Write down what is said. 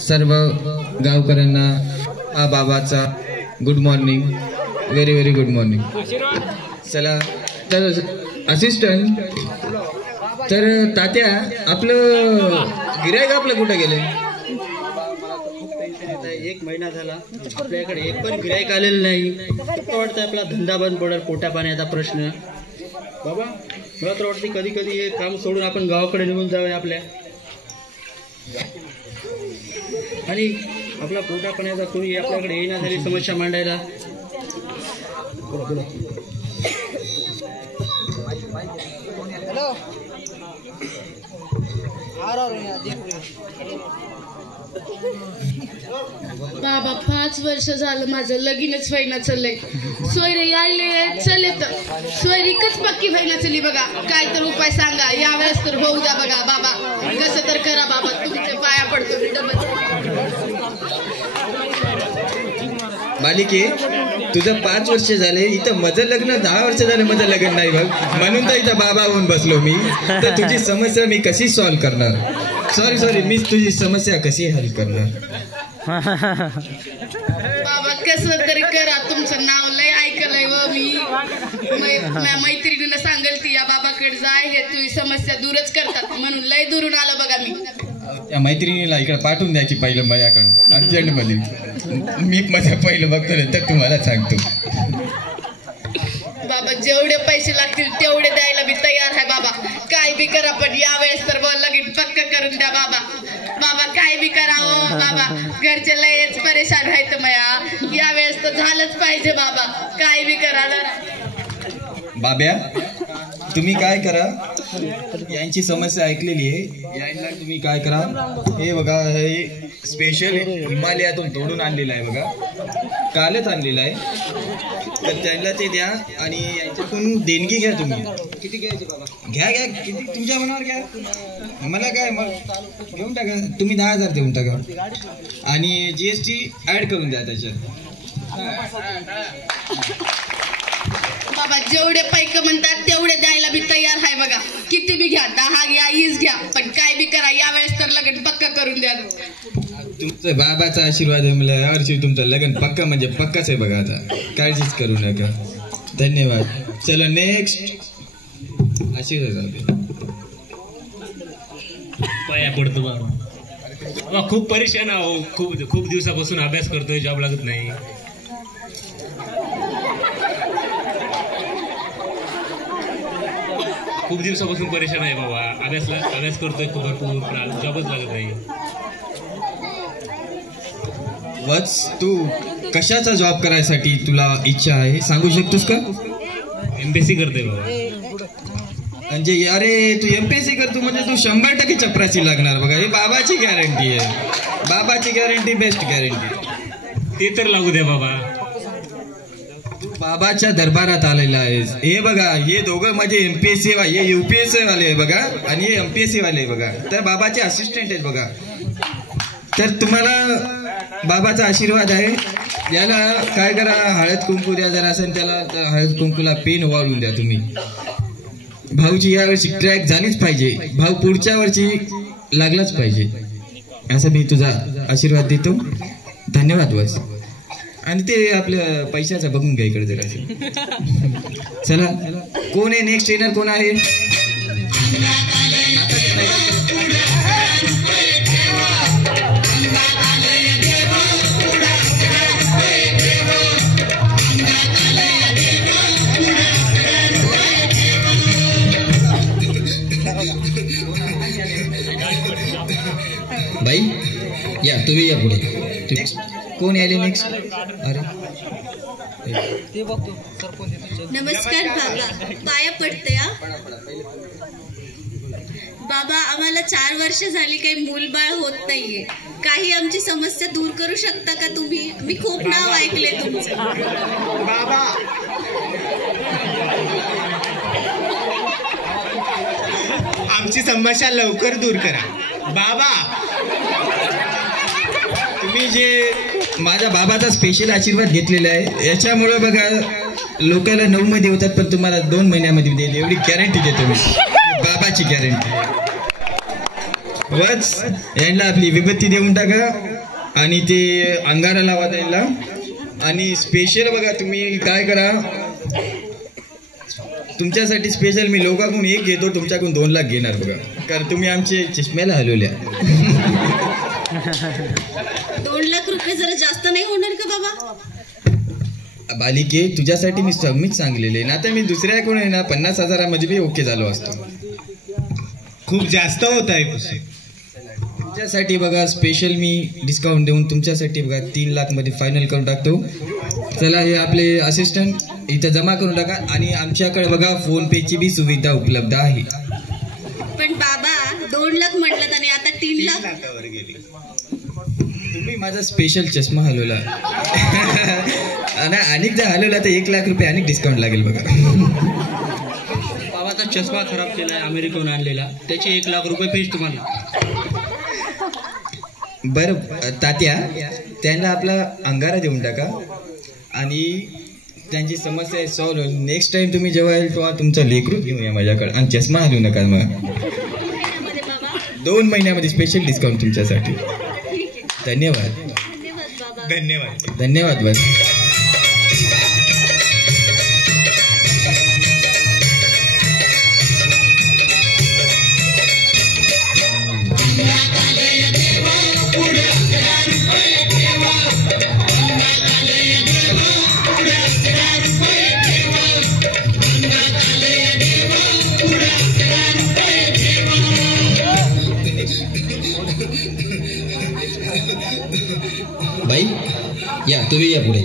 सर्व गावकऱ्यांना हा बाबाचा good morning, very very good morning. चला तर असिस्टंट, तर तात्या आपलं गिरायक आपलं कुठं गेले? एक महिना झाला आपल्याकडे एक पण गिरायक आलेलं नाही. वाटतं आपला धंदा बंद पडेल, पोटा पाण्याचा प्रश्न. बाबा मला तर वाटते कधी कधी हे काम सोडून आपण गावाकडे निघून जाऊया आपल्या, आणि आपला पोटा पाण्याचा कोणी आपल्याकडे येईना झाली समस्या मांडायला. बाबा 5 वर्ष झालं माझं लगीनच व्हायना चाललंय. सोयरे यायले चले तर सोयरीकच पक्की व्हायना चली. बघा काय तर उपाय सांगा, यावेळेस तर होऊ द्या. बघा बाबा कसं तर करा बाबा, तुमच्या पाया पडतो. मालिके तुझं 5 वर्ष झाले, इथं माझं लग्न 10 वर्ष झालं, माझं लग्न नाही बघ, म्हणून तर इथं बाबा होऊन बसलो मी. तर तुझी समस्या मी कशी सॉल्व्ह करणार? सॉरी मी तुझी समस्या कशी हल करणार? बाबा कसं तरी करा, तुमचं नाव लय ऐकलंय व मी मैत्रिणीनं सांगल ती या बाबाकडे जाय, हे तुझी समस्या दूरच करतात म्हणून लय दुरून आलो बघा मी. त्या मैत्रिणीला इकडे पाठवून द्यायची पहिलं माझ्याकडून अर्जंटमध्ये. मी माझं पहिलं बघतो तर तुम्हाला सांगतो. बाबा जेवढे पैसे लागतील तेवढे द्यायला मी तयार आहे बाबा, काय बी करा, पण यावेळेस तर लगीन पक्क करून द्या बाबा. बाबा काय बी करावं बाबा, घरचे लयच परेशान आहेत मया, यावेळेस तर झालंच पाहिजे बाबा, काय बी करा. बाब्या तुम्ही काय करा, यांची समस्या ऐकलेली आहे, यांना तुम्ही काय करा, हे बघा हे स्पेशल हिमालयातून तोडून आणलेलं आहे बघा, कालच आणलेलं आहे, तर त्यांना ते द्या आणि यांच्यातून देणगी घ्या. तुम्ही किती घ्यायची बाबा? घ्या किती तुमच्या मनावर घ्या, मला काय मग घेऊन टाका. तुम्ही 10,000 देऊन टाका आणि GST ऍड करून द्या त्याच्यात. बाबा जेवढे पैके म्हणतात तेवढे द्यायला बी तयार आहे बघा, किती बी घ्या, 10 घ्या, 20 घ्या, पण काय बी करा, यावेळेस तर लग्न पक्का करून द्या. तुमचं बाबाचा आशीर्वाद आहे मला यावर्षी, तुमचं लग्न पक्का म्हणजे पक्काच आहे बघा, आता काळजीच करू नका. धन्यवाद. चलो नेक्स्ट. आशीर्वाद पाया पडतो बाबा, खूप परेशान आहो, खूप दिवसापासून अभ्यास करतोय, जॉब लागत नाही. खूप दिवसापासून परेशान आहे बाबा, अभ्यास करतोय खूप भरपूर, जॉबच लागत नाही. वत्स तू कशाचा जॉब करायसाठी तुला इच्छा आहे सांगू शकतोस का? MPSC करतोय बाबा. म्हणजे अरे तू MPSC करतो म्हणजे तू 100% चपराची लागणार बघा, हे बाबाची गॅरंटी आहे, बाबाची गॅरंटी बेस्ट गॅरंटी. ते तर लागू द्या बाबा. बाबाच्या दरबारात आलेला आहे, हे बघा हे दोघं म्हणजे MPSC हे UPSC वाले आहे बघा आणि हे MPSC वाले बघा, तर बाबाचे असिस्टंट आहेत बघा. तर तुम्हाला बाबाचा आशीर्वाद आहे. याला काय करा, हळद कुंकू द्या जरा असेल त्याला, तर हळद कुंकूला पेन वाढून द्या तुम्ही. भाऊची यावर्षी ट्रॅक झालीच पाहिजे, भाऊ पुढच्या वर्षी लागलाच पाहिजे, असं मी तुझा आशीर्वाद देतो. धन्यवाद बस. आणि ते आपल्या पैशाचं बघून घ्या इकडे जरा. चला कोण आहे नेक्स्ट ट्रेनर, कोण आहे? बाई या, तुम्ही या पुढे. कोण यायले नेक्स्ट? अरे नमस्कार बाबा, पाया पडते. बाबा आम्हाला 4 वर्ष झाली काही मूलबाळ होत नाहीये, काही आमची समस्या दूर करू शकता का तुम्ही? मी खूप नाव ऐकले तुमचं. बाबा आमची समस्या लवकर दूर करा. बाबा तुम्ही जे माझ्या बाबाचा स्पेशल आशीर्वाद घेतलेला आहे, याच्यामुळे बघा लोकांना 9 मध्ये होतात पण तुम्हाला 2 महिन्यामध्ये देईल एवढी गॅरंटी देतो मी, बाबाची गॅरंटी. वच यांना आपली विभूती देऊन टाका आणि ते अंगारा लावा त्यांना. आणि स्पेशल बघा तुम्ही काय करा, तुमच्यासाठी स्पेशल मी लोकांकडून 1 घेतो, तुमच्याकडून 2 लाख घेणार बघा, कारण तुम्ही आमचे चष्म्याला हलवल्या. 2 लाख रुपये जरा जास्त नाही होणार का बाबा? बालिके तुझ्यासाठी मीच सांगलेले ना, आता मी दुसऱ्याकडून आहे ना 50,000मध्ये बी ओके झालो असतो. खूप जास्त होत आहे पैसे. तुमच्यासाठी बघा स्पेशल मी डिस्काउंट देऊन तुमच्यासाठी बघा 3 लाखमध्ये फायनल करून टाकतो. चला हे आपले असिस्टंट इथं जमा करून टाका. आणि आमच्याकडे बघा फोन पेची बी सुविधा उपलब्ध आहे. पण बाबा 2 लाख म्हटलं आणि आता 3 लाख. तुम्ही माझा स्पेशल चष्मा हलवला आणि जर हलवला तर 1 लाख रुपये आणि डिस्काउंट लागेल बघा. बाबाचा चष्मा खराब केला आहे अमेरिकेहून आणलेला, त्याचे 1 लाख रुपये फीस तुम्हाला. बरं तात्या, त्यांना आपला अंगारा देऊन टाका आणि त्यांची समस्या सॉल्व्ह होईल. नेक्स्ट टाइम तुम्ही जेव्हा येईल तेव्हा तुमचं लेकरू घेऊन या माझ्याकडे आणि चष्मा हलवू नका मग. 2 महिन्यामध्ये स्पेशल डिस्काउंट तुमच्यासाठी. धन्यवाद. धन्यवाद. धन्यवाद. बस बाई या, तुम्ही या पुढे.